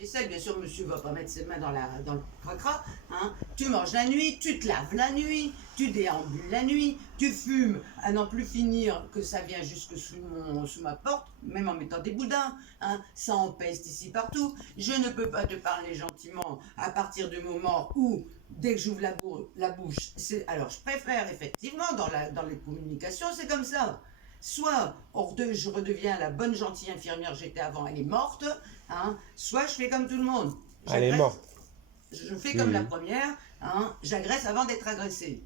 vaisselle, bien sûr, monsieur va pas mettre ses mains dans le cracra. Hein. Tu manges la nuit, tu te laves la nuit, tu déambules la nuit, tu fumes à n'en plus finir que ça vient jusque sous ma porte, même en mettant des boudins. Hein. Ça empeste ici partout. Je ne peux pas te parler gentiment à partir du moment où, dès que j'ouvre la bouche, alors je préfère effectivement, dans les communications, c'est comme ça. Soit je redeviens la bonne gentille infirmière que j'étais avant, elle est morte, hein, soit je fais comme tout le monde. Elle est morte. Je fais comme la première, hein, j'agresse avant d'être agressée.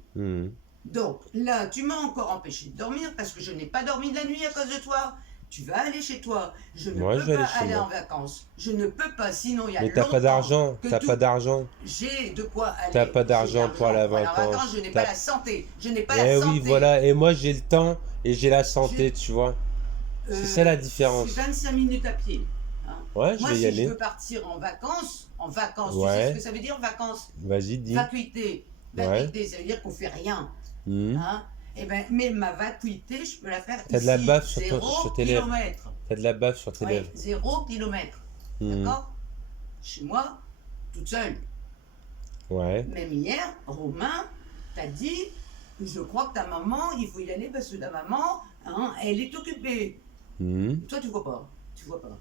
Donc là, tu m'as encore empêché de dormir parce que je n'ai pas dormi de la nuit à cause de toi. Tu vas aller chez toi. Je ne peux pas aller en vacances. Je ne peux pas, sinon il y a longtemps... Mais t'as pas d'argent, t'as pas d'argent. J'ai de quoi aller. T'as pas d'argent pour aller en vacances. Je n'ai pas la santé. Je n'ai pas la santé. Oui, voilà. Et moi, j'ai le temps et j'ai la santé, tu vois. C'est ça la différence. C'est 25 minutes à pied. Hein. Ouais, je vais y aller. Moi, si je veux partir en vacances, tu sais ce que ça veut dire, vacances? Vas-y, dis. Vacuité. Vacuité, ça veut dire qu'on fait rien. Hein. Eh ben, mais ma vacuité, je peux la faire ici. T'as de la baffe sur tes lèvres. T'as de la baffe sur tes lèvres. 0 km. D'accord? Chez moi, toute seule. Ouais. Même hier, Romain t'a dit, je crois que ta maman, il faut y aller parce que ta maman, hein, elle est occupée. Toi, tu vois pas. Tu vois pas.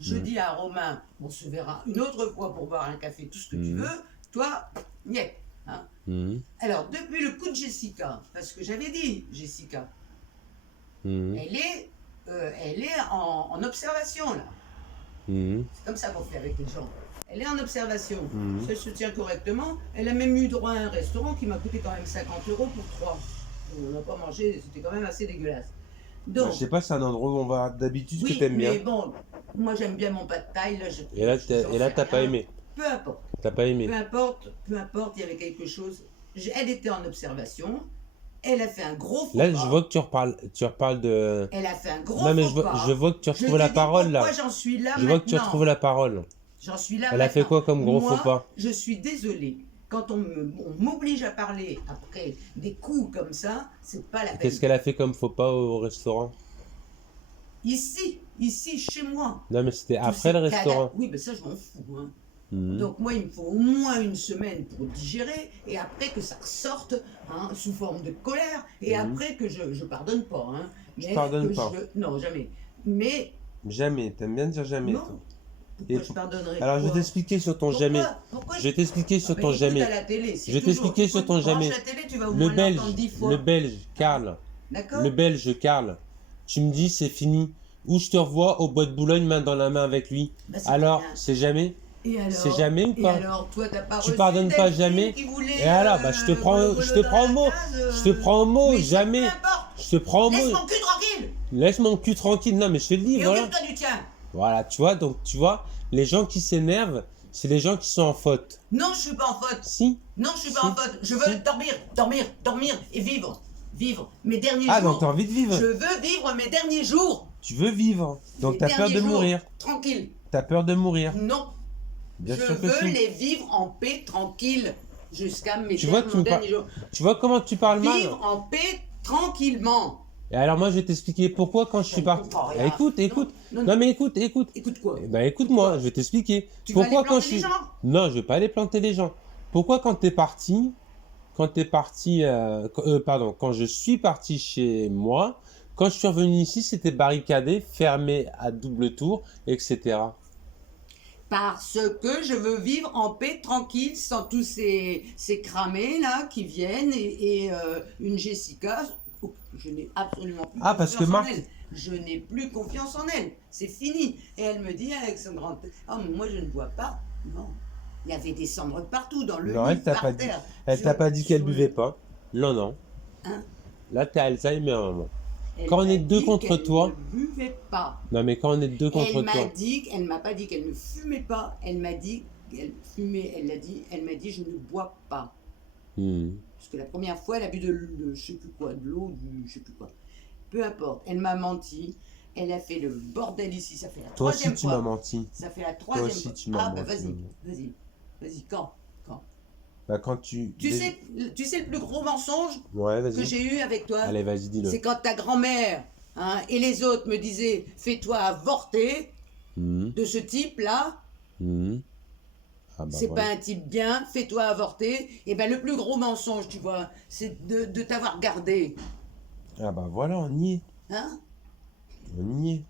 Je dis à Romain, on se verra une autre fois pour boire un café, tout ce que tu veux. Toi, niet. Hein. Alors, depuis le coup de Jessica, parce que j'avais dit, Jessica, elle est en observation, là. C'est comme ça qu'on fait avec les gens. Elle est en observation. Si elle se tient correctement, elle a même eu droit à un restaurant qui m'a coûté quand même 50 € pour 3. On n'a pas mangé, c'était quand même assez dégueulasse. Donc, je sais pas, c'est un endroit où on va d'habitude que t'aimes bien. Mais bon, moi j'aime bien mon pad thaï. Là, et là t'as pas aimé. Peu importe. T'as pas aimé. Peu importe, il y avait quelque chose. Elle était en observation. Elle a fait un gros faux pas. Là, je vois que tu reparles de... Elle a fait un gros faux pas. Je vois que tu retrouves la parole, là. Pourquoi j'en suis là Je vois que tu retrouves la parole. J'en suis là. Elle a fait quoi comme gros faux pas? Je suis désolée. Quand on m'oblige à parler après des coups comme ça, c'est pas la peine. Qu'est-ce qu'elle a fait comme faux pas au restaurant? Ici, chez moi. Non, mais c'était après le restaurant. Oui, mais ça, je m'en fous. Hein. Donc moi, il me faut au moins une semaine pour digérer, et après que ça ressorte, hein, sous forme de colère, et après que je pardonne pas. Hein, je pardonne pas. Non, jamais. Mais... Jamais, t'aimes bien dire jamais. Non. Pourquoi je pardonnerais? Alors, je vais t'expliquer sur ton jamais. Je vais t'expliquer sur ton jamais. Je vais t'expliquer sur ton jamais. Le Belge, Karl. D'accord. Le Belge, Karl. Tu me dis, c'est fini. Ou je te revois au bois de Boulogne, main dans la main avec lui. Alors, c'est jamais? C'est jamais ou pas? Alors, toi, t'as pas tu pardonnes pas jamais? Et alors, bah, je te prends au mot. Je te prends au mot, jamais. Je te prends au mot. Laisse mon cul tranquille. Laisse mon cul tranquille. Non, mais je te le dis, et voilà. occupe-toi du tien. Voilà, tu vois, donc tu vois, les gens qui s'énervent, c'est les gens qui sont en faute. Non, je suis pas en faute. Si. Non, je suis pas en faute. Je veux dormir et vivre. Vivre mes derniers jours. Ah, donc t'as envie de vivre? Je veux vivre mes derniers jours. Tu veux vivre. Donc t'as peur de mourir. Tranquille. T'as peur de mourir. Non. Bien sûr que je veux les vivre en paix, tranquille, jusqu'à mes derniers jours. Tu vois comment tu parles mal? Vivre en paix, tranquillement. Et alors moi je vais t'expliquer pourquoi quand je suis parti. Écoute. Non mais écoute. Écoute quoi? Eh ben écoute-moi, je vais t'expliquer. Pourquoi quand je suis... Non, je vais pas aller planter les gens. Pourquoi quand quand je suis parti chez moi, quand je suis revenu ici, c'était barricadé, fermé à double tour, etc. Parce que je veux vivre en paix, tranquille, sans tous ces cramés là qui viennent et une Jessica. Je n'ai absolument plus confiance en elle. Je n'ai plus confiance en elle. C'est fini. Et elle me dit avec son grand... Oh, mais moi, je ne vois pas. Non. Il y avait des cendres partout dans le lit, par terre. Elle t'a pas dit qu'elle buvait pas. Non. Hein? Là, t'as Alzheimer, maman. Quand on est deux contre toi... Elle ne buvait pas. Non, mais quand on est deux contre toi... Elle m'a pas dit qu'elle ne fumait pas. Elle m'a dit qu'elle fumait. Elle m'a dit je ne bois pas. Parce que la première fois, elle a bu de je sais plus quoi, de l'eau, je sais plus quoi. Peu importe, elle m'a menti. Elle a fait le bordel ici, ça fait la troisième fois. Toi aussi, tu m'as menti. Ça fait la troisième fois. Toi aussi, tu m'as menti. Vas-y, quand? Bah, quand tu... Tu sais le plus gros mensonge que j'ai eu avec toi? Allez, vas-y, dis-le. C'est quand ta grand-mère et les autres me disaient, fais-toi avorter de ce type-là. Mhm. Ah bah C'est voilà. pas un type bien, fais-toi avorter. Et ben le plus gros mensonge, tu vois, c'est de t'avoir gardé. Ah bah voilà, on y est. Hein? On y est.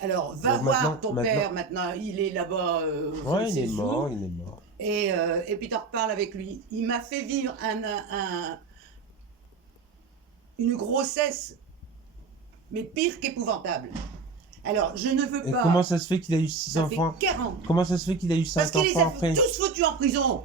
Alors, va Donc voir ton maintenant... père maintenant, il est là-bas, Ouais, il c'est est mort, sous. il est mort. Et puis tu reparles avec lui. Il m'a fait vivre une grossesse, mais pire qu'épouvantable. Alors, je ne veux Et pas. comment ça se fait qu'il a eu 6 Ça fait enfants? 40. Comment ça se fait qu'il a eu Parce 5 qu'il les enfants a après? tous foutus en prison.